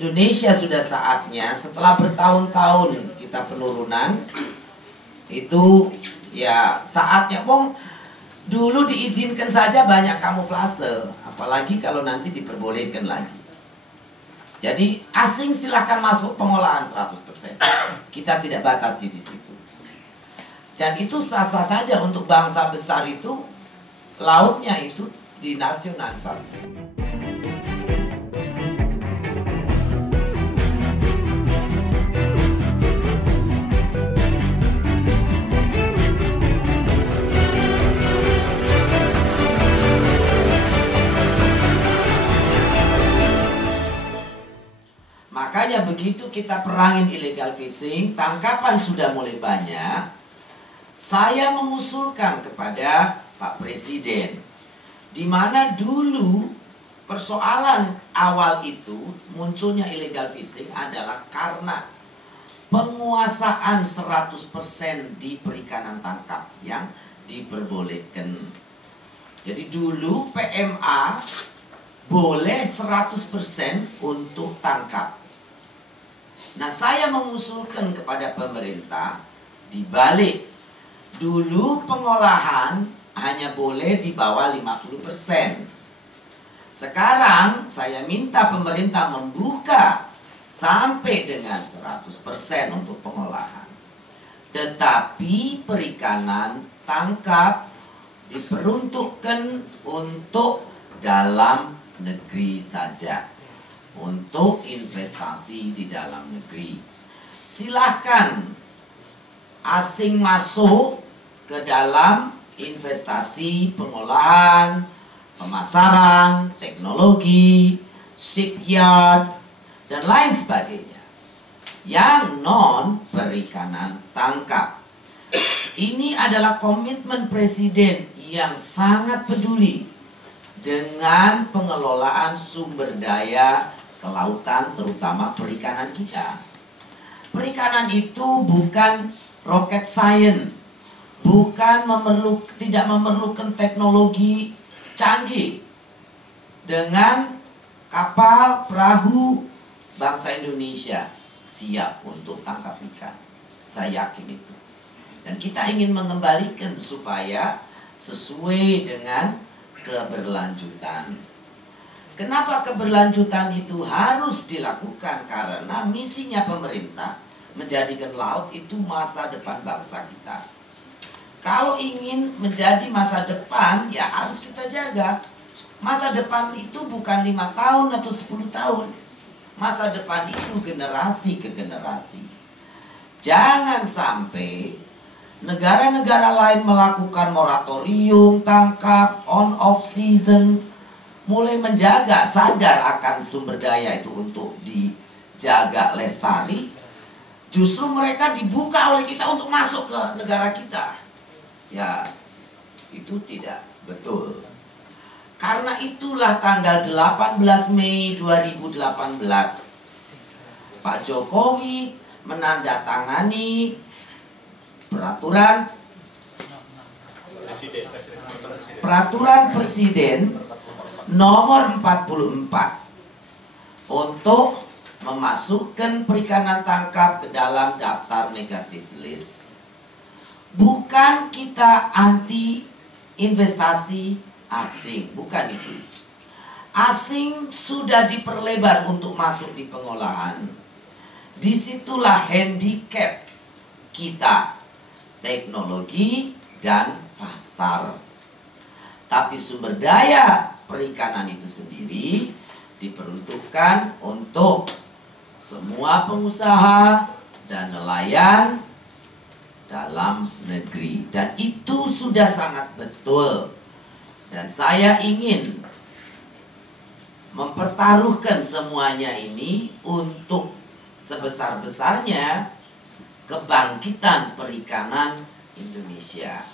Indonesia sudah saatnya setelah bertahun-tahun kita penurunan, itu ya saatnya. Wong dulu diizinkan saja banyak kamuflase, apalagi kalau nanti diperbolehkan lagi. Jadi asing silahkan masuk pengolahan 100%. Kita tidak batasi di situ. Dan itu sah-sah saja untuk bangsa besar itu, lautnya itu dinasionalisasi. Makanya begitu kita perangin illegal fishing, tangkapan sudah mulai banyak. Saya mengusulkan kepada Pak Presiden, di mana dulu persoalan awal itu munculnya illegal fishing adalah karena penguasaan 100% di perikanan tangkap yang diperbolehkan. Jadi dulu PMA boleh 100% untuk tangkap. Nah, saya mengusulkan kepada pemerintah dibalik. Dulu pengolahan hanya boleh di bawah 50%. Sekarang saya minta pemerintah membuka sampai dengan 100% untuk pengolahan. Tetapi perikanan tangkap diperuntukkan untuk dalam negeri saja, untuk investasi di dalam negeri. Silahkan asing masuk ke dalam investasi, pengolahan, pemasaran, teknologi, shipyard, dan lain sebagainya yang non perikanan tangkap. Ini adalah komitmen Presiden yang sangat peduli dengan pengelolaan sumber daya kelautan, terutama perikanan kita. Perikanan itu bukan rocket science, bukan tidak memerlukan teknologi canggih. Dengan kapal, perahu, bangsa Indonesia siap untuk tangkap ikan. Saya yakin itu. Dan kita ingin mengembalikan supaya sesuai dengan keberlanjutan. Kenapa keberlanjutan itu harus dilakukan? Karena misinya pemerintah menjadikan laut itu masa depan bangsa kita. Kalau ingin menjadi masa depan, ya harus kita jaga. Masa depan itu bukan 5 tahun atau 10 tahun. Masa depan itu generasi ke generasi. Jangan sampai negara-negara lain melakukan moratorium, tangkap, on-off season, mulai menjaga, sadar akan sumber daya itu untuk dijaga lestari. Justru mereka dibuka oleh kita untuk masuk ke negara kita. Ya, itu tidak betul. Karena itulah tanggal 18 Mei 2018, Pak Jokowi menandatangani Peraturan Presiden nomor 44 untuk memasukkan perikanan tangkap ke dalam daftar negatif list. Bukan kita anti investasi asing, bukan itu. Asing sudah diperlebar untuk masuk di pengolahan. Disitulah handicap kita, teknologi dan pasar. Tapi sumber daya perikanan itu sendiri diperuntukkan untuk semua pengusaha dan nelayan dalam negeri. Dan itu sudah sangat betul. Dan saya ingin mempertaruhkan semuanya ini untuk sebesar-besarnya kebangkitan perikanan Indonesia.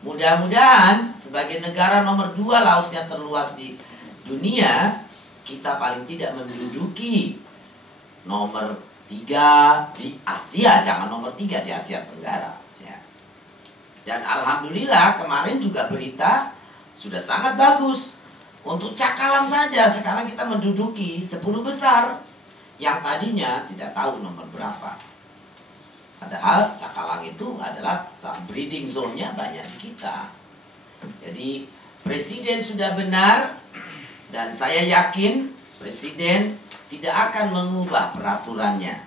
Mudah-mudahan sebagai negara nomor 2 lautnya terluas di dunia, kita paling tidak menduduki nomor 3 di Asia, jangan nomor 3 di Asia Tenggara. Ya. Dan alhamdulillah kemarin juga berita sudah sangat bagus. Untuk cakalang saja sekarang kita menduduki 10 besar. yang tadinya tidak tahu nomor berapa. Padahal cakalang itu adalah breeding zone-nya banyak di kita. Jadi Presiden sudah benar, dan saya yakin Presiden tidak akan mengubah peraturannya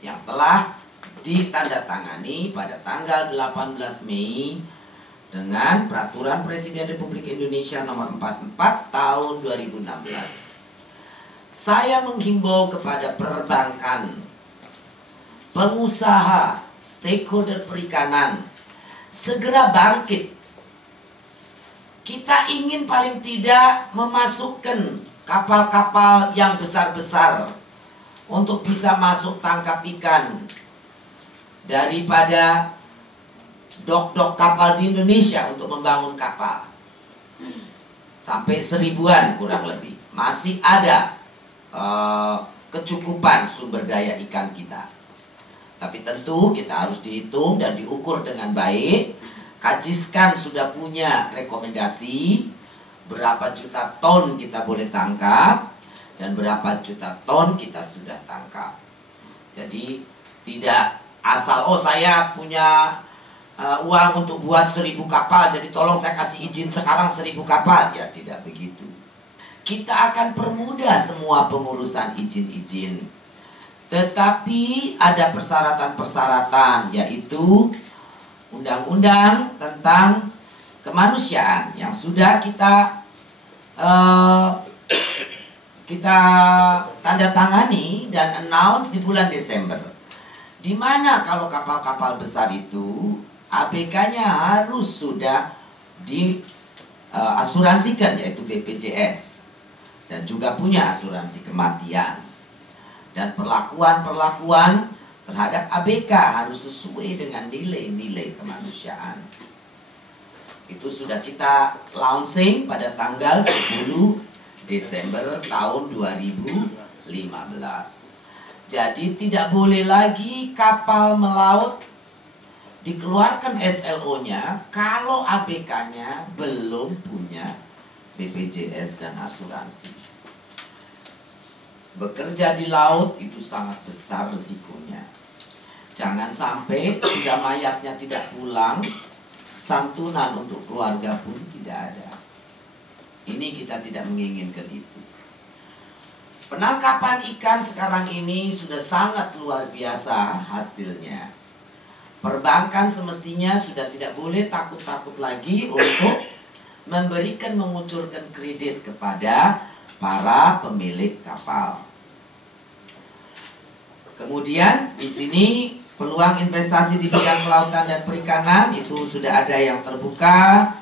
yang telah ditandatangani pada tanggal 18 Mei dengan Peraturan Presiden Republik Indonesia nomor 44 tahun 2016. Saya menghimbau kepada perbankan, pengusaha, stakeholder perikanan, segera bangkit. Kita ingin paling tidak memasukkan kapal-kapal yang besar-besar untuk bisa masuk tangkap ikan daripada dok-dok kapal di Indonesia untuk membangun kapal. Sampai 1000-an kurang lebih. Masih ada kecukupan sumber daya ikan kita. Tapi tentu kita harus dihitung dan diukur dengan baik. Kajiskan sudah punya rekomendasi berapa juta ton kita boleh tangkap dan berapa juta ton kita sudah tangkap. Jadi tidak asal, oh saya punya uang untuk buat 1000 kapal, jadi tolong saya kasih izin sekarang 1000 kapal. Ya tidak begitu. Kita akan permudah semua pengurusan izin-izin. Tetapi ada persyaratan-persyaratan, yaitu undang-undang tentang kemanusiaan yang sudah kita tanda tangani dan announce di bulan Desember. Di mana kalau kapal-kapal besar itu ABK-nya harus sudah diasuransikan, yaitu BPJS, dan juga punya asuransi kematian. Dan perlakuan-perlakuan terhadap ABK harus sesuai dengan nilai-nilai kemanusiaan. Itu sudah kita launching pada tanggal 10 Desember tahun 2015. Jadi tidak boleh lagi kapal melaut dikeluarkan SLO-nya kalau ABK-nya belum punya BPJS dan asuransi. Bekerja di laut itu sangat besar risikonya. Jangan sampai sudah mayatnya tidak pulang, santunan untuk keluarga pun tidak ada. Ini kita tidak menginginkan itu. Penangkapan ikan sekarang ini sudah sangat luar biasa hasilnya. Perbankan semestinya sudah tidak boleh takut-takut lagi untuk mengucurkan kredit kepada para pemilik kapal. Kemudian di sini peluang investasi di bidang kelautan dan perikanan itu sudah ada yang terbuka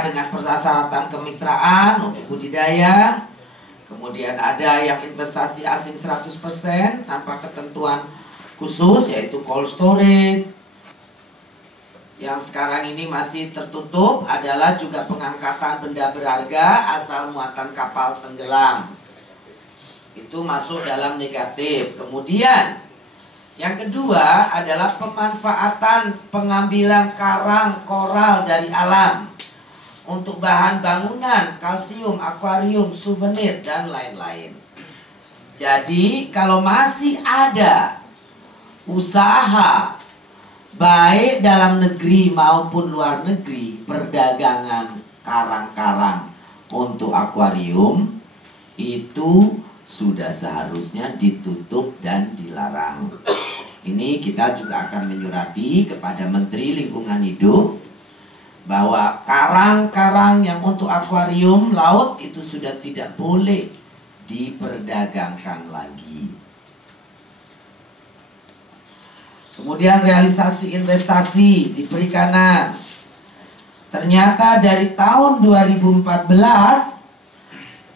dengan persyaratan kemitraan untuk budidaya. Kemudian ada yang investasi asing 100% tanpa ketentuan khusus, yaitu cold storage. Yang sekarang ini masih tertutup adalah juga pengangkatan benda berharga asal muatan kapal tenggelam. Itu masuk dalam negatif. Kemudian yang kedua adalah pemanfaatan pengambilan karang koral dari alam untuk bahan bangunan, kalsium, akuarium, souvenir, dan lain-lain. Jadi kalau masih ada usaha baik dalam negeri maupun luar negeri perdagangan karang-karang untuk akuarium, itu sudah seharusnya ditutup dan dilarang. Ini kita juga akan menyurati kepada Menteri Lingkungan Hidup bahwa karang-karang yang untuk akuarium laut itu sudah tidak boleh diperdagangkan lagi. Kemudian realisasi investasi di perikanan. Ternyata dari tahun 2014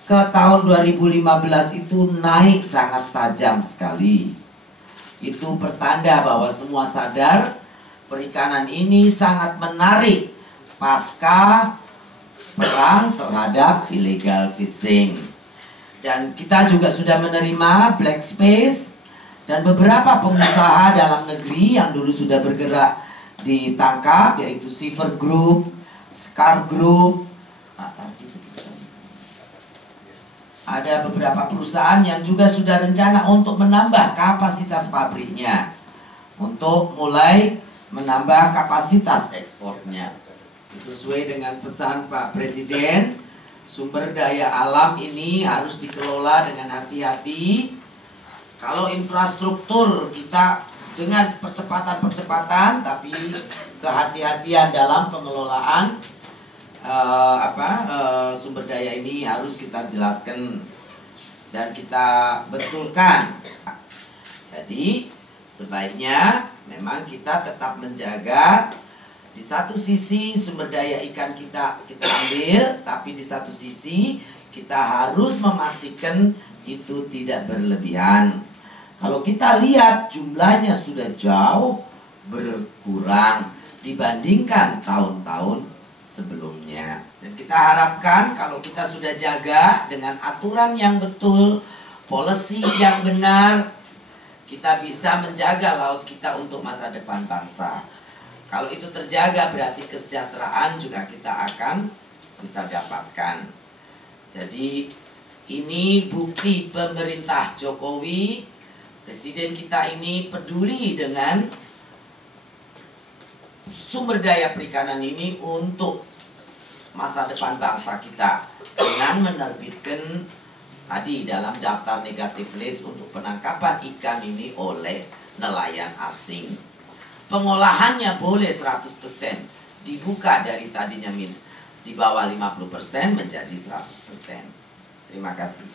ke tahun 2015 itu naik sangat tajam sekali. Itu pertanda bahwa semua sadar perikanan ini sangat menarik pasca perang terhadap illegal fishing. Dan kita juga sudah menerima Black Space dan beberapa pengusaha dalam negeri yang dulu sudah bergerak ditangkap, yaitu Siver Group, Scar Group, ada beberapa perusahaan yang juga sudah rencana untuk menambah kapasitas pabriknya, untuk mulai menambah kapasitas ekspornya. Sesuai dengan pesan Pak Presiden, sumber daya alam ini harus dikelola dengan hati-hati. Kalau infrastruktur kita dengan percepatan-percepatan, tapi kehati-hatian dalam pengelolaan sumber daya ini harus kita jelaskan dan kita betulkan. Jadi sebaiknya memang kita tetap menjaga, di satu sisi sumber daya ikan kita ambil, tapi di satu sisi kita harus memastikan itu tidak berlebihan. Kalau kita lihat jumlahnya sudah jauh berkurang dibandingkan tahun-tahun sebelumnya. Dan kita harapkan kalau kita sudah jaga dengan aturan yang betul, policy yang benar, kita bisa menjaga laut kita untuk masa depan bangsa. Kalau itu terjaga berarti kesejahteraan juga kita akan bisa dapatkan. Jadi ini bukti pemerintah Jokowi, Presiden kita ini peduli dengan sumber daya perikanan ini untuk masa depan bangsa kita, dengan menerbitkan tadi dalam daftar negatif list untuk penangkapan ikan ini oleh nelayan asing. Pengolahannya boleh 100%, dibuka dari tadinya di bawah 50% menjadi 100%. Terima kasih.